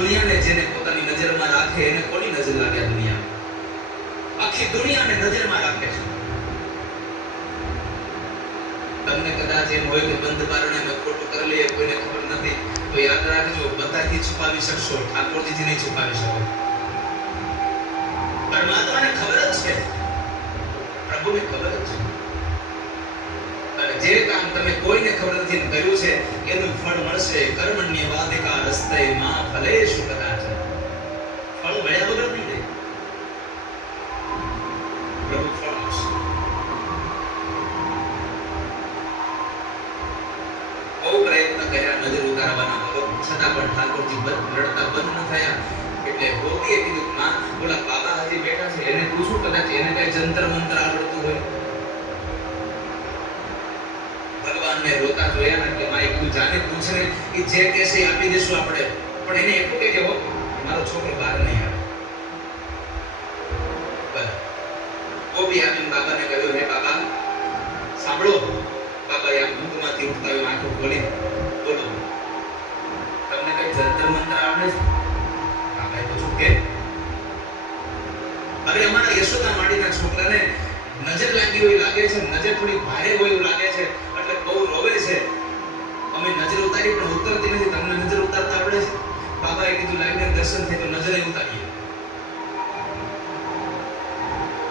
દુનિયાને જેને પોતાની નજરમાં રાખે એને કોની નજર લાગે? દુનિયા, આખી દુનિયાને નજરમાં રાખે છે. તમને કદાચ એમ હોય કે બંધ બારણે મેં ખોટું કરી લઈએ, કોઈને ખબર નથી, તો યાદ રાખજો, બધાથી છુપાવી શકશો, ઠાકોરજીથી નહીં છુપાવી શકો. પરમાત્માને ખબર જ છે, પ્રભુને ખબર જ છે. અને જે કામ તમે કોઈને ખબર નથી કર્યું છે એનું ફળ મળશે. કર્મણ્યવાધિકા રસ્તે માં ફલેષુ કદાચ. ફળ મળ્યા વગર નહીં દે. પ્રભુ ફળ આપશે. બહુ પ્રયત્ન કર્યા નજર ઉતારવાના, છતાં પણ ઠાકોરજી રડતા બંધ ન થયા. એટલે ગોપીએ કીધું, માં બોલા બાબા હજી બેઠા છે, એને પૂછું, કદાચ એને કઈ જંતર મંત્ર આવડતું હોય. ભગવાનને રોતા જોયા ને, કે માં એકલું જાને પૂછને, કે જે કહેશે આપી દેશું આપણે, પણ એને એટલું કહેજો કે મારો છોકરો બહાર નહીં આવે. બસ ગોપી આવીને બાબાને કહ્યું, હે બાબા સાંભળો. બાબા આમ ઊંઘમાંથી ઉઠતા હોય, આંખો ખોલી, બોલો તમને કઈ જંતર મંત્ર આવડે છે? બાબાએ પૂછ્યું કે અરે અમારા યશોદા માડીના છોકરાને નજર લાગી હોય લાગે છે, નજર થોડી ભારે હોય એવું લાગે છે, એટલે બહુ રોવે છે. અમે નજર ઉતારી પણ ઉતરતી નથી, તમને નજર ઉતારતા આવડે છે? બાબાએ કીધું લાવીને દર્શન થઈ તો નજરે ઉતારીએ.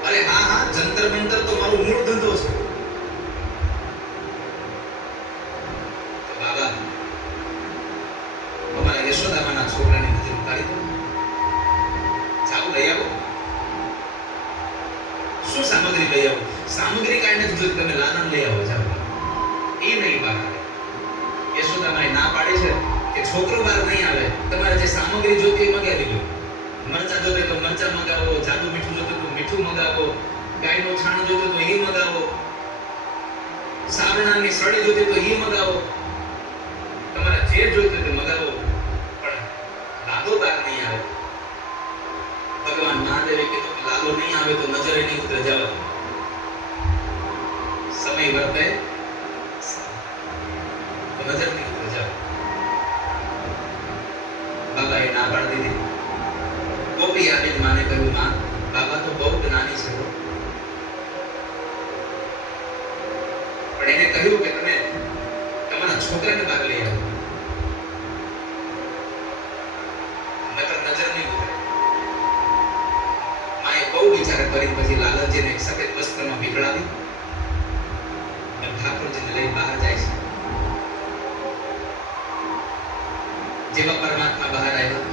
અરે હા હા, જંતર મંતર તો મારો મૂળ ધંધો છે. તો બાબા અમારા યશોદામાના છોકરાની નજર ઉતારી દો, જાઓ લઈ આવો. શું સામગ્રી લઈ આવો? સામગ્રી કાંઈ નથી જોઈતી, તમે લાલન લઈ આવો, જાઓ. એ નહીં બાબા, યશોદામાએ ના પાડી છે કે છોકરો બહાર નહીં આવે, તમારે જે સામગ્રી જોઈતી એ મગાવી લો. મરચા જોતે તો મરચા મગાવો, જાદુ મીઠું જોતે તો મીઠું મગાવો, ગાયનું છાણ જોતે તો એ મગાવો, સાવરણાની સળી જોતે તો એ મગાવો. તમારે જે જોઈતું તે મગાવો, પણ લાલો બહાર નહીં આવે. ભગવાન મહાદેવે કીધું કે લાલો નહીં આવે તો નજરે નહીં ઉતરે, જવા. સમય વર્તે તો નજર નહીં ઉતરે, જાવ. બાબાએ ના પાડી દીધી. ગોપી આવીને માને કહ્યું, માં બાબા તો બહુ જ્ઞાની છે, પણ એને કહ્યું કે તમે તમારા છોકરાને બહાર લઈ આવો, નકર નજર નહીં ઉતરે. માએ બહુ વિચાર કરી પછી લાલજીને એક સફેદ વસ્ત્રમાં વીંટળાવી અને ઠાકોરજીને લઈ બહાર જાય છે. જેવા પરમાત્મા